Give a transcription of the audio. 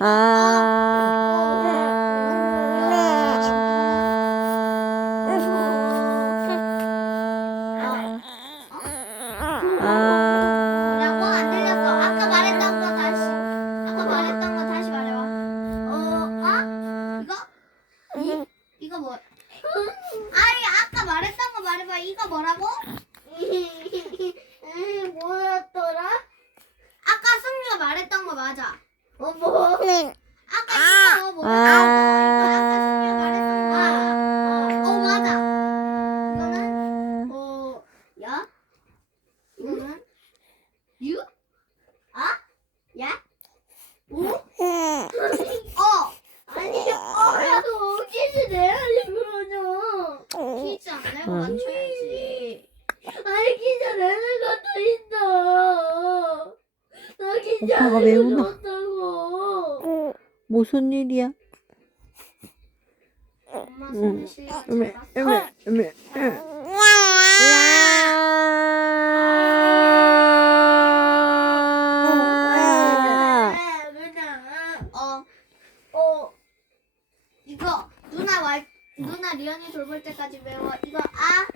아. 아. 아. 안 들렸어. 아까 말했던 거 다시. 말해봐 어, 아? 이거? 이거 뭐? 아니, 아까 말했던 거 말해봐. 이거 뭐라고? 음, 뭐였더라? 아까 승리가 말했던 거 맞아. 어, 어 맞아. 이거는 어 야? 이거는 유? 아? 야? 오? 어? 아니 너 퀴즈 내야지 그러냐? 퀴즈 안 내고 응. 맞춰야지. 아니 퀴즈 내는 것도 있어. 나 퀴즈 오빠가 울어? 줬다고. 무슨 일이야? 엄마 응. 손에 실력 잡았어. 어, 어, 이거 누나 말 누나 리언이 돌볼 때까지 외워. 이거 아, 아, 야,